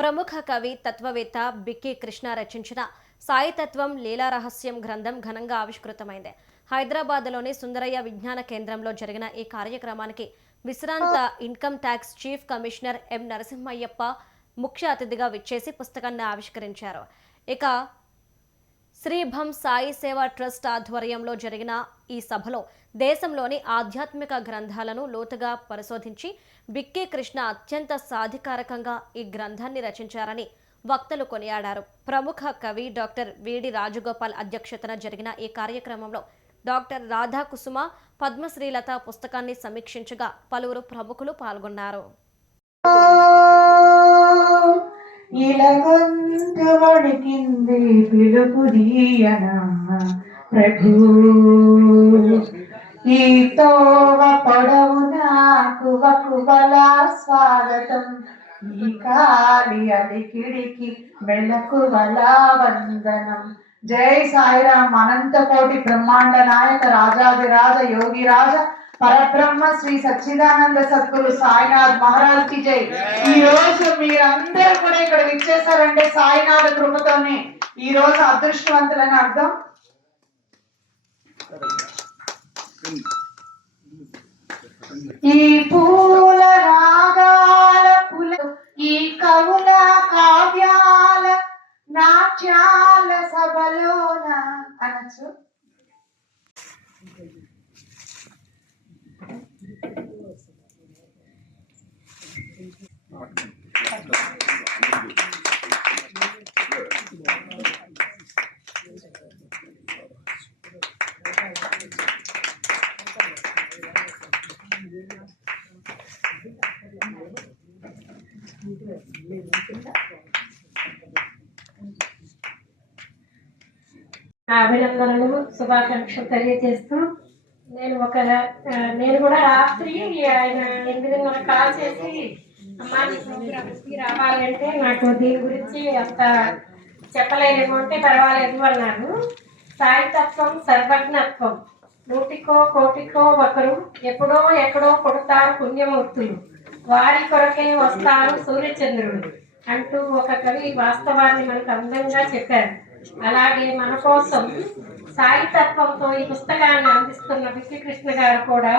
ప్రముఖ కవి తత్వవేత్త బిక్కి కృష్ణ రచించిన సాయితత్వం లీలారహస్యం గ్రంథం ఘనంగా ఆవిష్కృతమైంది. హైదరాబాద్లోని సుందరయ్య విజ్ఞాన కేంద్రంలో జరిగిన ఈ కార్యక్రమానికి విశ్రాంత income tax chief commissioner M Narasimhayyappa ముఖ్య అతిథిగా విచ్చేసి పుస్తకాన్ని ఆవిష్కరించారు. ఇక శ్రీభం సాయి సేవా ట్రస్ట్ ఆధ్వర్యంలో జరిగిన ఈ సభలో దేశంలోని ఆధ్యాత్మిక గ్రంథాలను లోతుగా పరిశోధించి బిక్కి కృష్ణ అత్యంత సాధికారకంగా ఈ గ్రంథాన్ని రచించారని వక్తలు కొనియాడారు. ప్రముఖ కవి డాక్టర్ విడి రాజగోపాల్ అధ్యక్షతన జరిగిన ఈ కార్యక్రమంలో డాక్టర్ రాధాకుసుమ, పద్మశ్రీలత పుస్తకాన్ని సమీక్షించగా పలువురు ప్రముఖులు పాల్గొన్నారు. ఇలగొంత వణికింది పిలుపు దీయన ప్రభు, ఈ తోవ పొడవున కువకువల స్వాగతం, ఈ కాలి అలికిడికి మెలకువల వందనం. జై సాయిరామ్. అనంత కోటి బ్రహ్మాండ నాయక రాజాదిరాజ యోగిరాజ పరబ్రహ్మ శ్రీ సచ్చిదానంద సద్గురు సాయినాథ్ మహారాజ్ కి జై. ఈ రోజు మీరందరూ కూడా ఇక్కడ విచ్చేసారంటే సాయినాథ కృపతోనే ఈ రోజు అదృష్టవంతులని అర్థం. ఈ పూల రాగాల పుల, ఈ కవుల కావ్యాల నాట్యాల సభలోన అనొచ్చు. అభినందనలు, శుభాకాంక్షలు తెలియజేస్తూ నేను కూడా రాత్రి ఆయన 8:30 కాల్ చేసి అమ్మా నీ ప్రోగ్రామ్కి రావాలంటే నాకు దీని గురించి అంత చెప్పలేనేమో అంటే పర్వాలేదు అన్నాను. సాయితత్వం సర్వజ్ఞత్వం, నూటికో కోటికో ఒకరు ఎప్పుడో ఎక్కడో కొడతారు పుణ్యమూర్తులు, వారి కొరకే వస్తారు సూర్యచంద్రుడు అంటూ ఒక కవి వాస్తవాన్ని మనకు అందంగా చెప్పారు. అలాగే మన కోసం సాయితత్వంతో ఈ పుస్తకాన్ని అందిస్తున్న బిక్కి కృష్ణ గారు కూడా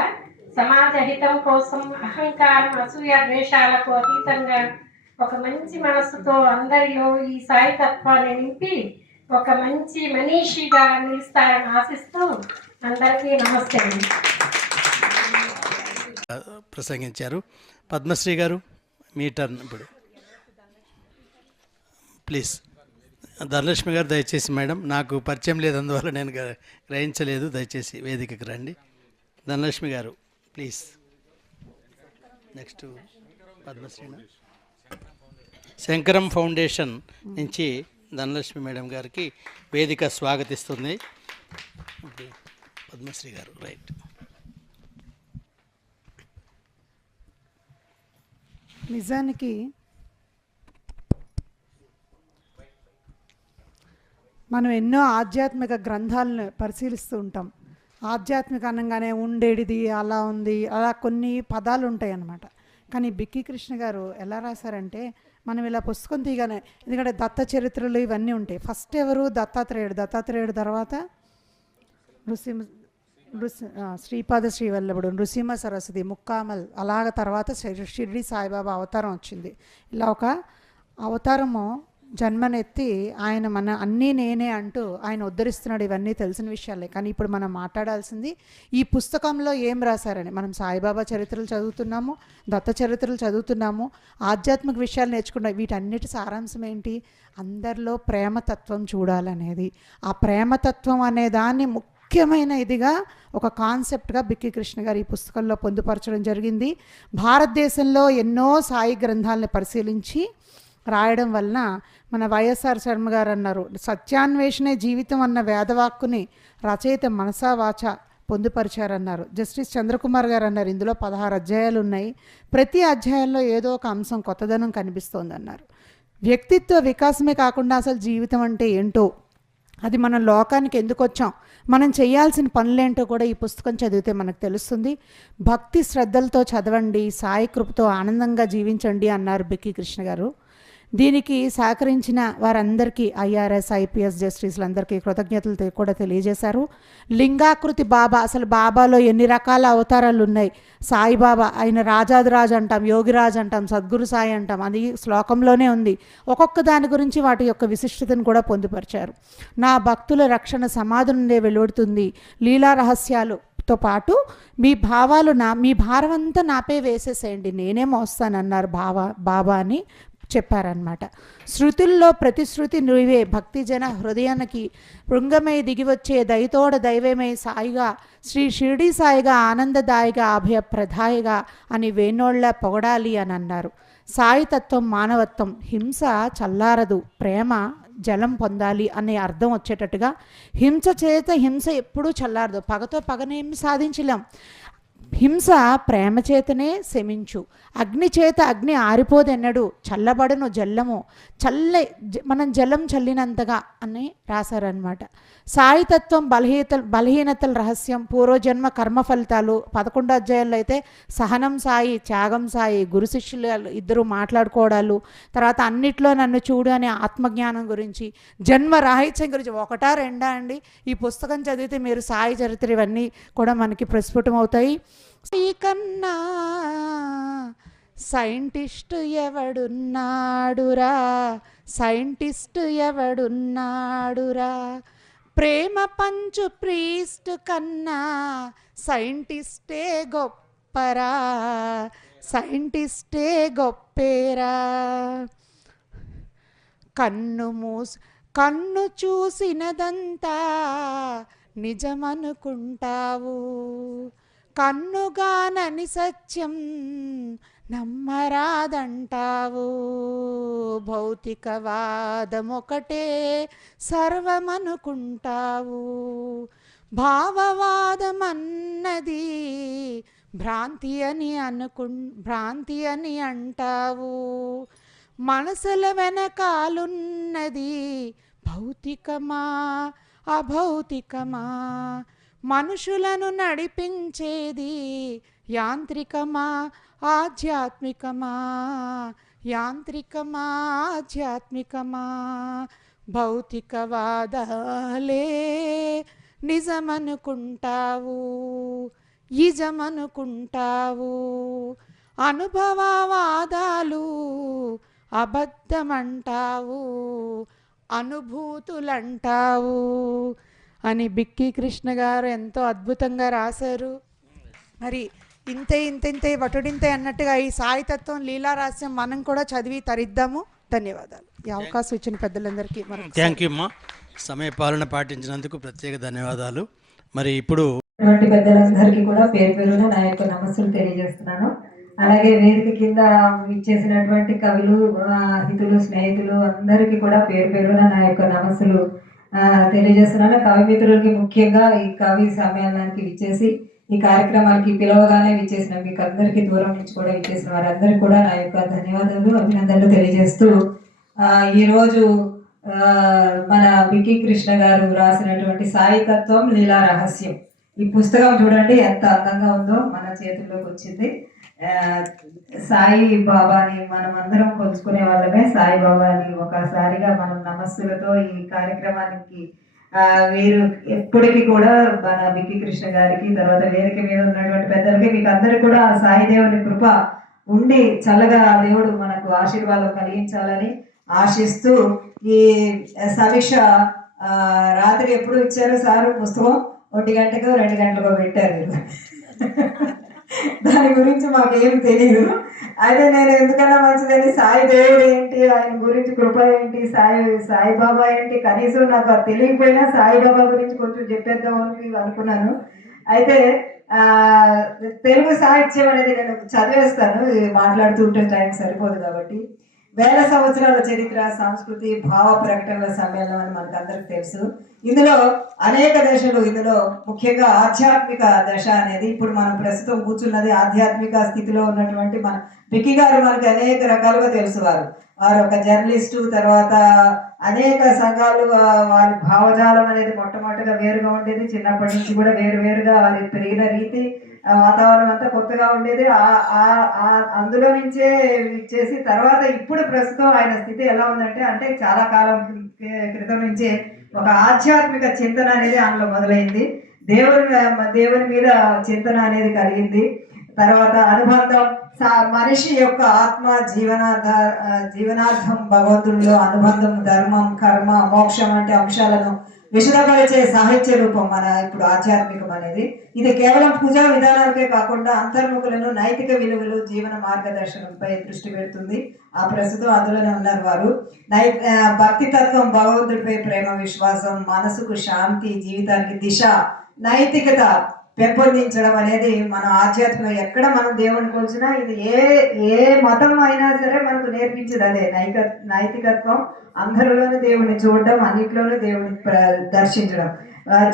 సమాజ హితం కోసం అహంకారం, అసూయ, ద్వేషాలకు అతీతంగా ఒక మంచి మనస్సుతో అందరిలో ఈ సాయితత్వాన్ని నింపి ఒక మంచి మనీషిగా నిలుస్తారని ఆశిస్తూ అందరికీ నమస్తే. ప్రసంగించారు. పద్మశ్రీ గారు మీ టర్న్ ఇప్పుడు ప్లీజ్. ధనలక్ష్మి గారు దయచేసి. మేడం నాకు పరిచయం లేదు, అందువల్ల నేను గ్రహించలేదు, దయచేసి వేదికకి రండి. ధనలక్ష్మి గారు please. Next Padmashri Shankaram foundation నుంచి ధనలక్ష్మి మేడం గారికి వేదిక స్వాగతిస్తుంది. పద్మశ్రీ గారు రైట్. నిజానికి మనం ఎన్నో ఆధ్యాత్మిక గ్రంథాలను పరిశీలిస్తూ ఉంటాం. ఆధ్యాత్మిక అనగానే ఉండేడిది అలా ఉంది, అలా కొన్ని పదాలు ఉంటాయి అన్నమాట. కానీ బిక్కి కృష్ణ గారు ఎలా రాశారంటే, మనం ఇలా పుస్తకం తీయగానే, ఎందుకంటే దత్త చరిత్రలు ఇవన్నీ ఉంటాయి. ఫస్ట్ ఎవరు? దత్తాత్రేయుడు తర్వాత శ్రీపాద శ్రీవల్లభుడు, నృసింహ సరస్వతి, ముక్కామల్, అలాగ తర్వాత షిర్డి సాయిబాబా అవతారం వచ్చింది. ఇలా ఒక అవతారము జన్మనెత్తి ఆయన మన అన్నీ నేనే అంటూ ఆయన ఉద్ధరిస్తున్నాడు. ఇవన్నీ తెలిసిన విషయాలే. కానీ ఇప్పుడు మనం మాట్లాడాల్సింది ఈ పుస్తకంలో ఏం రాశారని. మనం సాయిబాబా చరిత్రలు చదువుతున్నాము, దత్త చరిత్రలు చదువుతున్నాము, ఆధ్యాత్మిక విషయాలు నేర్చుకున్నాం. వీటన్నిటి సారాంశం ఏంటి? అందరిలో ప్రేమతత్వం చూడాలనేది. ఆ ప్రేమతత్వం అనే దాన్ని ముఖ్యమైన ఇదిగా ఒక కాన్సెప్ట్గా బిక్కి కృష్ణ గారు ఈ పుస్తకంలో పొందుపరచడం జరిగింది. భారతదేశంలో ఎన్నో సాయి గ్రంథాలను పరిశీలించి రాయడం వలన మన వైఎస్ఆర్ శర్మ గారు అన్నారు, సత్యాన్వేషణే జీవితం అన్న వేదవాక్కుని రచయిత మనసా వాచ పొందుపరిచారన్నారు. జస్టిస్ చంద్రకుమార్ గారు అన్నారు, ఇందులో 16 అధ్యాయాలు ఉన్నాయి, ప్రతి అధ్యాయంలో ఏదో ఒక అంశం కొత్తదనం కనిపిస్తోంది అన్నారు. వ్యక్తిత్వ వికాసమే కాకుండా అసలు జీవితం అంటే ఏంటో, అది మనం లోకానికి ఎందుకు వచ్చాం, మనం చేయాల్సిన పనులేంటో కూడా ఈ పుస్తకం చదివితే మనకు తెలుస్తుంది. భక్తి శ్రద్ధలతో చదవండి, సాయి కృపతో ఆనందంగా జీవించండి అన్నారు బిక్కి కృష్ణ గారు. దీనికి సహకరించిన వారందరికీ ఐఆర్ఎస్ ఐపీఎస్ జస్టిస్లందరికీ కృతజ్ఞతలు కూడా తెలియజేశారు. లింగాకృతి బాబా, అసలు బాబాలో ఎన్ని రకాల అవతారాలు ఉన్నాయి. సాయిబాబా ఆయన రాజాదిరాజు అంటాం, యోగిరాజు అంటాం, సద్గురు సాయి అంటాం, అది శ్లోకంలోనే ఉంది. ఒక్కొక్క దాని గురించి వాటి యొక్క విశిష్టతను కూడా పొందుపరిచారు. నా భక్తుల రక్షణ సమాధి నుండే వెలువడుతుంది. లీలా రహస్యాలుతో పాటు మీ భావాలు మీ భారం అంతా నాపై వేసేసేయండి, నేనే మోస్తానన్నారు బాబా అని చెప్పారనమాట. శృతుల్లో ప్రతి శృతి నువ్వే, భక్తిజన హృదయానికి పృంగమై దిగివచ్చే దయతోడ దైవమై సాయిగా, శ్రీ షిరిడి సాయిగా, ఆనందదాయిగా, అభయప్రదాయిగా అని వేణోళ్ళ పొగడాలి అని అన్నారు. సాయి తత్వం మానవత్వం, హింస చల్లారదు, ప్రేమ జలం పొందాలి అనే అర్థం వచ్చేటట్టుగా, హింస చేత హింస ఎప్పుడూ చల్లారదు, పగతో పగనేమి సాధించలేం, హింస ప్రేమ చేతనే శమించు, అగ్ని చేత అగ్ని ఆరిపోదెన్నడు, చల్లబడను జల్లము, మనం జలం చల్లినంతగా అని రాశారనమాట. సాయితత్వం బలహీనతల రహస్యం, పూర్వజన్మ కర్మ ఫలితాలు 11 అధ్యాయంలో అయితే సహనం సాయి, త్యాగం సాయి, గురు శిష్యులు ఇద్దరు మాట్లాడుకోవడాలు, తర్వాత అన్నిట్లో నన్ను చూడు అనే ఆత్మజ్ఞానం గురించి, జన్మ రాహిత్యం గురించి. 1 2 అండి, ఈ పుస్తకం చదివితే మీరు సాయి చరిత్ర ఇవన్నీ కూడా మనకి ప్రస్ఫుటం అవుతాయి. ఈ కన్నా సైంటిస్ట్ ఎవడున్నాడురా, సైంటిస్ట్ ఎవడున్నాడురా, ప్రేమ పంచు ప్రీస్ట్ కన్నా సైంటిస్టే గొప్పరా, సైంటిస్టే గొప్పేరా. కన్ను చూసినదంతా నిజమనుకుంటావు, కన్నుగానని సత్యం నమ్మరాదంటావు, భౌతికవాదమొకటే సర్వమనుకుంటావు, భావవాదమన్నది భ్రాంతి అని అంటావు, మనసుల వెనకాలున్నది భౌతికమా అభౌతికమా, మనుషులను నడిపించేది యాంత్రికమా ఆధ్యాత్మికమా, యాంత్రికమా ఆధ్యాత్మికమా, భౌతికవాదాలే నిజమనుకుంటావు, ఇజమనుకుంటావు, అనుభవవాదాలు అబద్ధమంటావు, అనుభూతులంటావు అని బిక్కీ కృష్ణ గారు ఎంతో అద్భుతంగా రాశారు. మరి ఇంతే వటుడింతే అన్నట్టుగా ఈ సాయితత్వం లీలారాస్యం మనం కూడా చదివి తరిద్దాము. ధన్యవాదాలు. ఈ అవకాశం ఇచ్చిన పెద్దలందరికీ థ్యాంక్ యూ అమ్మా. సమయపాలన పాటించినందుకు ప్రత్యేక ధన్యవాదాలు. మరి ఇప్పుడు పెద్దలందరికీ కూడా పేరు పేరున నా యొక్క నమస్సులు తెలియజేస్తున్నాను. అలాగే వేదిక కింద ఇచ్చేసినటువంటి కవులు, హితులు, స్నేహితులు అందరికీ కూడా పేరు పేరున నా యొక్క నమస్సులు తెలియజేస్తున్నాను. కవి మిత్రులకి ముఖ్యంగా ఈ కవి సమ్మేళనానికి విచ్చేసి ఈ కార్యక్రమానికి పిలవగానే విచ్చేసిన మీకు అందరికీ దూరం నుంచి కూడా విచ్చేసిన వారందరికీ కూడా నా యొక్క ధన్యవాదాలు, అభినందనలు తెలియజేస్తూ ఈరోజు మన బిక్కీ కృష్ణ గారు రాసినటువంటి సాయితత్వం లీలా రహస్యం ఈ పుస్తకం చూడండి ఎంత అందంగా ఉందో, మన చేతుల్లోకి వచ్చింది. సాయి బాబాని మనం అందరం కొలుచుకునే వాళ్ళమే. సాయి బాబాని ఒకసారిగా మనం నమస్సులతో ఈ కార్యక్రమానికి వీరు ఎప్పటికీ కూడా మన బిక్కీ కృష్ణ గారికి, తర్వాత వేదిక మీద ఉన్నటువంటి పెద్దలకి, మీకు అందరికి కూడా సాయి దేవుని కృప ఉండి చల్లగా దేవుడు మనకు ఆశీర్వాదం కలిగించాలని ఆశిస్తూ ఈ సమీక్ష రాత్రి ఎప్పుడు ఇచ్చారు సారు పుస్తకం? 1 గంటకో 2 గంటలకో పెట్టారు మీరు. దాని గురించి మాకేం తెలియదు. అయితే నేను ఎందుకన్నా మంచిదని సాయి దేవుడు ఏంటి, ఆయన గురించి కృప ఏంటి, సాయిబాబా ఏంటి, కనీసం నాకు అది తెలియకపోయినా సాయిబాబా గురించి కొంచెం చెప్పేద్దామని అనుకున్నాను. అయితే తెలుగు సాహిత్యం అనేది నేను చదివేస్తాను, మాట్లాడుతూ ఉంటే టైం సరిపోదు కాబట్టి. 1000 సంవత్సరాల చరిత్ర, సంస్కృతి, భావ ప్రకటనల సమ్మేళనం అని మనకు అందరికి తెలుసు. ఇందులో అనేక దశలు, ఇందులో ముఖ్యంగా ఆధ్యాత్మిక దశ అనేది ఇప్పుడు మనం ప్రస్తుతం కూర్చున్నది ఆధ్యాత్మిక స్థితిలో ఉన్నటువంటి మన బిక్కీ గారు మనకు అనేక రకాలుగా తెలుసు. వారు ఒక జర్నలిస్టు, తర్వాత అనేక సంఘాలు, వారి భావజాలం అనేది మొట్టమొదటిగా వేరుగా ఉండేది. చిన్నప్పటి నుంచి కూడా వేరుగా వారి పెరిగిన రీతి, వాతావరణం అంతా కొత్తగా ఉండేది. అందులో నుంచే చేసి తర్వాత ఇప్పుడు ప్రస్తుతం ఆయన స్థితి ఎలా ఉందంటే, అంటే చాలా కాలం క్రితం నుంచే ఒక ఆధ్యాత్మిక చింతన అనేది ఆయనలో మొదలైంది. దేవుని మీద చింతన అనేది కలిగింది. తర్వాత అనుబంధం, మనిషి యొక్క ఆత్మ జీవనార్థం భగవంతుడిలో అనుబంధం, ధర్మం, కర్మ, మోక్షం వంటి అంశాలను విశదపరిచే సాహిత్య రూపం మన ఇప్పుడు ఆధ్యాత్మికం అనేది. ఇది కేవలం పూజా విధానాలకే కాకుండా అంతర్ముఖులను, నైతిక విలువలు, జీవన మార్గదర్శనంపై దృష్టి పెడుతుంది. ఆ ప్రస్తుతం అందులోనే ఉన్నారు వారు. భక్తి తత్వం, భగవంతుడిపై ప్రేమ, విశ్వాసం, మనసుకు శాంతి, జీవితానికి దిశ, నైతికత పెంపొందించడం అనేది మన ఆధ్యాత్మిక. ఎక్కడ మనం దేవుని కొలిచినా ఇది ఏ మతం అయినా సరే మనకు నేర్పించేది అదే నైతికత్వం. అందరిలోనూ దేవుని చూడడం, అన్నిట్లోనూ దేవుని దర్శించడం.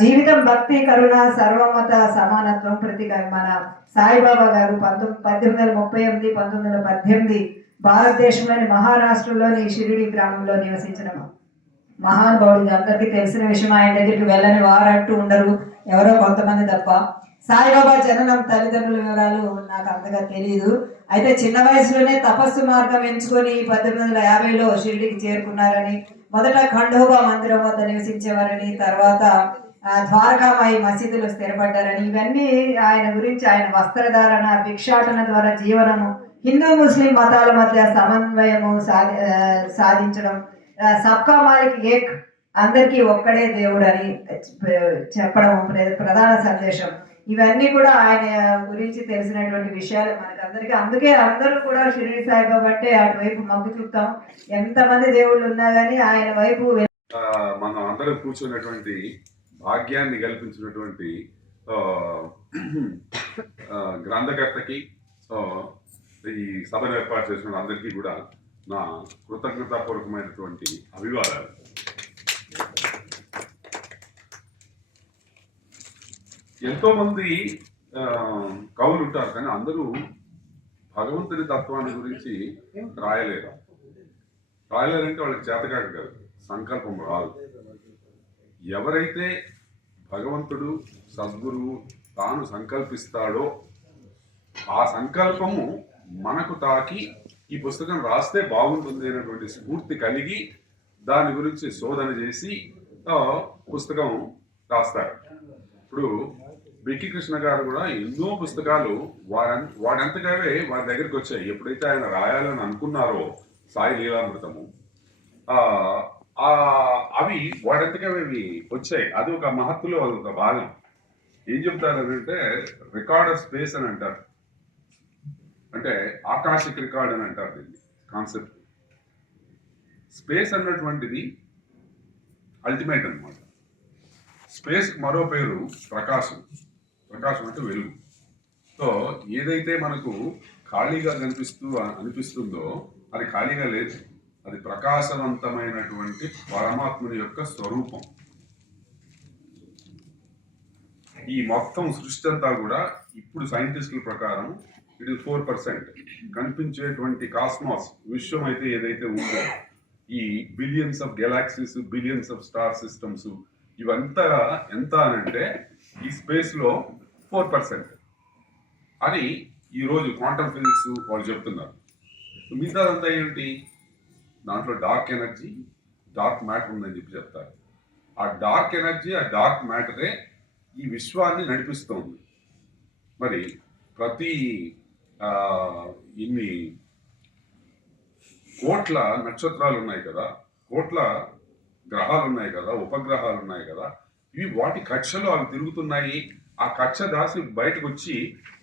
జీవితం, భక్తి, కరుణ, సర్వమత సమానత్వం ప్రతీక. మన సాయిబాబా గారు 1838, 1918 భారతదేశంలోని మహారాష్ట్రలోని షిరిడి గ్రామంలో నివసించిన మహానుభావుడు. అందరికీ తెలిసిన విషయం. ఆయన దగ్గరికి వెళ్ళని వారంటూ ఉండరు, ఎవరో కొంతమంది తప్ప. సాయిబాబా జననం, తల్లిదండ్రుల వివరాలు నాకు అంతగా తెలియదు. అయితే చిన్న వయసులోనే తపస్సు మార్గం ఎంచుకొని 1850లో షిరిడికి చేరుకున్నారని, మొదట ఖండోబా మందిరం వద్ద నివసించేవారని, తర్వాత ద్వారకామాయి మసీదులో స్థిరపడ్డారని, ఇవన్నీ ఆయన గురించి. ఆయన వస్త్రధారణ, భిక్షాటన ద్వారా జీవనము, హిందూ ముస్లిం మతాల మధ్య సమన్వయము సాధించడం, సబ్కా మాలిక్ ఏక్, అందరికీ ఒక్కడే దేవుడు అని చెప్పడం ప్రధాన సందేశం. ఇవన్నీ కూడా ఆయన గురించి తెలిసినటువంటి విషయాలు మనకందరికీ. అందుకే అందరూ కూడా షిరిడి సాయిబాబా అంటే అటువైపు మొగ్గు చూపుతాం. ఎంతమంది దేవుళ్ళు ఉన్నా కానీ ఆయన వైపు. మనం అందరూ కూర్చున్నటువంటి భాగ్యాన్ని కల్పించినటువంటి గ్రంథకర్తకి, ఈ సభను ఏర్పాటు చేసిన అందరికీ కూడా నా కృతజ్ఞతాపూర్వకమైనటువంటి అభివాదాలు. ఎంతో మంది కవులు ఉంటారు, కానీ అందరూ భగవంతుని తత్వాన్ని గురించి రాయలేరంటే వాళ్ళకి చేతకాక కాదు, సంకల్పం రాదు. ఎవరైతే భగవంతుడు, సద్గురువు తాను సంకల్పిస్తాడో ఆ సంకల్పము మనకు తాకి ఈ పుస్తకం రాస్తే బాగుంటుంది అనేటువంటి స్ఫూర్తి కలిగి దాని గురించి శోధన చేసి పుస్తకం రాస్తారు. ఇప్పుడు బిక్కి కృష్ణ గారు కూడా ఎన్నో పుస్తకాలు వాడంతగానే వారి దగ్గరికి వచ్చాయి. ఎప్పుడైతే ఆయన రాయాలని అనుకున్నారో సాయి లీలామృతము, అవి వాడంతగా అవి వచ్చాయి. అది ఒక మహత్తులో ఒక భాగం. ఏం చెప్తారు అంటే రికార్డ్ ఆఫ్ స్పేస్ అని అంటారు, అంటే ఆకాశిక్ రికార్డ్ అని అంటారు దీన్ని కాన్సెప్ట్. స్పేస్ అన్నటువంటిది అల్టిమేట్ అనమాట. స్పేస్ మరో పేరు ప్రకాశం. ప్రకాశం అంటే వెలుగు. సో ఏదైతే మనకు ఖాళీగా అనిపిస్తుందో అది ఖాళీగా లేదు, అది ప్రకాశవంతమైనటువంటి పరమాత్ముని యొక్క స్వరూపం. ఈ మొత్తం సృష్టి అంతా కూడా ఇప్పుడు సైంటిస్టుల ప్రకారం ఇది 4%. కనిపించేటువంటి కాస్మాస్, విశ్వం అయితే ఏదైతే ఉందో, ఈ billions of galaxies, billions of star systems, ఇవంతా ఎంత అనంటే ఈ స్పేస్లో 4% అని ఈరోజు క్వాంటమ్ ఫిజిక్స్ వాళ్ళు చెప్తున్నారు. మిగతాదంతా ఏంటి? దాంట్లో డార్క్ ఎనర్జీ, డార్క్ మ్యాటర్ ఉందని చెప్పి చెప్తారు. ఆ డార్క్ ఎనర్జీ, ఆ డార్క్ మ్యాటరే ఈ విశ్వాన్ని నడిపిస్తుంది. మరి ప్రతి ఇన్ని కోట్ల నక్షత్రాలు ఉన్నాయి కదా, కోట్ల గ్రహాలు ఉన్నాయి కదా, ఉపగ్రహాలు ఉన్నాయి కదా, ఇవి వాటి కక్షలో అవి తిరుగుతున్నాయి. ఆ కక్ష దాసి బయటకు వచ్చి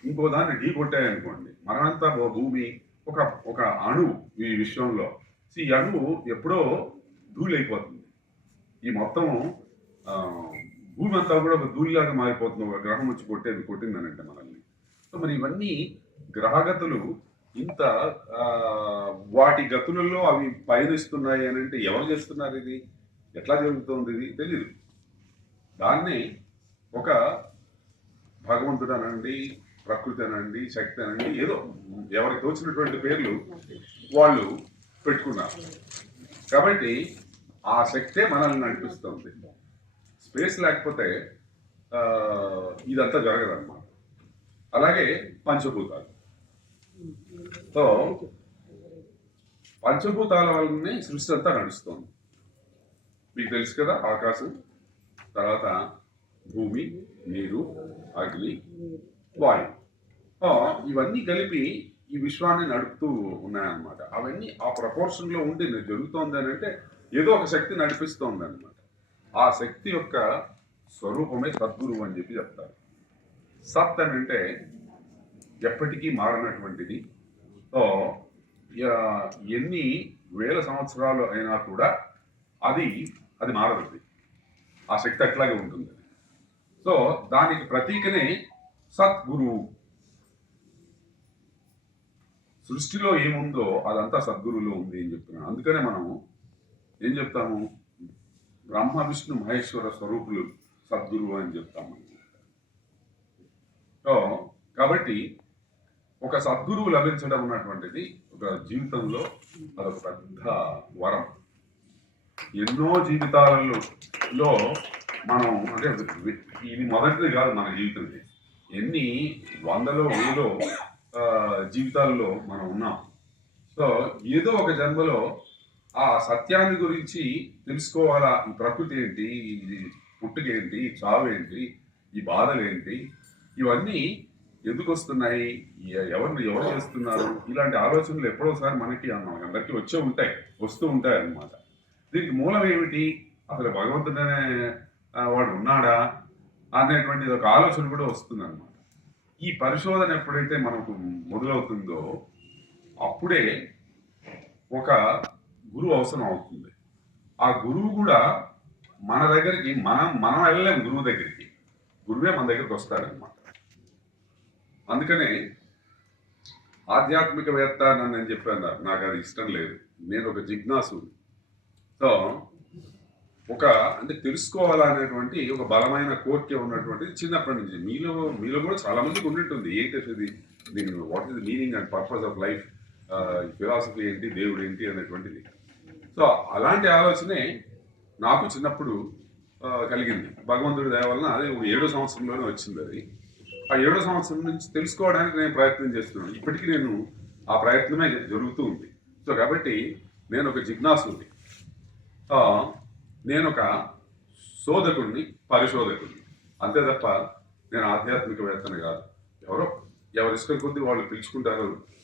ఇంకో దాన్ని ఢీ కొట్టాయి అనుకోండి, మనంతా భూమి ఒక అణువు ఈ విశ్వంలో. ఈ అణువు ఎప్పుడో ధూళైపోతుంది. ఈ మొత్తం భూమి అంతా కూడా ఒక ధూళిలాగా మారిపోతుంది, ఒక గ్రహం వచ్చి కొట్టిందనంటే మనల్ని. సో మరి ఇవన్నీ గ్రహగతులు ఇంత వాటి గతులలో అవి పయనిస్తున్నాయి అని అంటే ఎవరు చేస్తున్నారు? ఇది ఎట్లా జరుగుతుంది? ఇది తెలీదు. దాన్ని ఒక భగవంతుడు అనండి, ప్రకృతి అనండి, శక్తి అనండి, ఏదో ఎవరికి తోచినటువంటి పేర్లు వాళ్ళు పెట్టుకున్నారు. కాబట్టి ఆ శక్తే మనల్ని నడిపిస్తుంది. స్పేస్ లేకపోతే ఇదంతా జరగదన్నమాట. అలాగే పంచభూతాలు. సో పంచభూతాల వల్లనే సృష్టి అంతా నడుస్తుంది. మీకు తెలుసు కదా, ఆకాశం, తర్వాత భూమి, నీరు, అగ్ని, వాయు, ఇవన్నీ కలిపి ఈ విశ్వాన్ని నడుపుతూ ఉన్నాయన్నమాట. అవన్నీ ఆ ప్రపోర్షన్లో ఉండి జరుగుతోంది అని అంటే ఏదో ఒక శక్తి నడిపిస్తోంది అనమాట. ఆ శక్తి యొక్క స్వరూపమే సద్గురువు అని చెప్పి చెప్తారు. సత్ అని అంటే ఎప్పటికీ మారనటువంటిది. ఎన్ని వేల సంవత్సరాలు అయినా కూడా అది మారదు. ఆ శక్తి అట్లాగే ఉంటుంది. సో దానికి ప్రతీకనే సద్గురువు. సృష్టిలో ఏముందో అదంతా సద్గురువులో ఉంది అని చెప్తున్నాను. అందుకనే మనం ఏం చెప్తాము, బ్రహ్మ విష్ణు మహేశ్వర స్వరూపులు సద్గురువు అని చెప్తాము. సో కాబట్టి ఒక సద్గురువు లభించడం ఉన్నటువంటిది ఒక జీవితంలో అదొక పెద్ద వరం. ఎన్నో జీవితాలలో మనం అంటే ఇది మొదటిది కాదు మన జీవితం. ఎన్ని వందలో వేలో జీవితాల్లో మనం ఉన్నాం. సో ఏదో ఒక జన్మలో ఆ సత్యాన్ని గురించి తెలుసుకోవాలా. ఈ ప్రకృతి ఏంటి, ఈ పుట్టుక ఏంటి, ఈ చావు ఏంటి, ఈ బాధలు ఏంటి, ఇవన్నీ ఎందుకు వస్తున్నాయి, ఎవరు చేస్తున్నారు, ఇలాంటి ఆలోచనలు ఎప్పుడోసారి మనకి అందరికీ వస్తూ ఉంటాయి అన్నమాట. దీనికి మూలం ఏమిటి, అసలు భగవంతుడనే వాడు ఉన్నాడా అనేటువంటిది ఒక ఆలోచన కూడా వస్తుందన్నమాట. ఈ పరిశోధన ఎప్పుడైతే మనకు మొదలవుతుందో అప్పుడే ఒక గురువు అవసరం అవుతుంది. ఆ గురువు కూడా మన దగ్గరికి మనం వెళ్ళలేం. గురువు దగ్గరికి గురువే మన దగ్గరికి వస్తాడనమాట. అందుకనే ఆధ్యాత్మికవేత్త నన్ను చెప్పాను, నాకు అది ఇష్టం లేదు. నేను ఒక జిజ్ఞాసు. సో అంటే తెలుసుకోవాలనేటువంటి ఒక బలమైన కోరిక ఉన్నటువంటిది చిన్నప్పటి నుంచి మీలో కూడా చాలా మందికి ఉండింటుంది. ఏంటి దీని what is the meaning and purpose of life, philosophy ఏంటి, దేవుడు ఏంటి అనేటువంటిది. సో అలాంటి ఆలోచనే నాకు చిన్నప్పుడు కలిగింది. భగవంతుడి దయ వలన అది 7వ సంవత్సరంలోనే వచ్చింది. అది ఆ 7వ సంవత్సరం నుంచి తెలుసుకోవడానికి నేను ప్రయత్నం చేస్తున్నాను. ఇప్పటికీ నేను ఆ ప్రయత్నమే జరుగుతూ ఉంది. సో కాబట్టి నేను ఒక జిజ్ఞాసుని, నేను ఒక శోధకుడిని, పరిశోధకుడిని, అంతే తప్ప నేను ఆధ్యాత్మికవేత్తని కాదు. ఎవరి ఇష్టం కొద్దీ వాళ్ళు పిలుచుకుంటారు.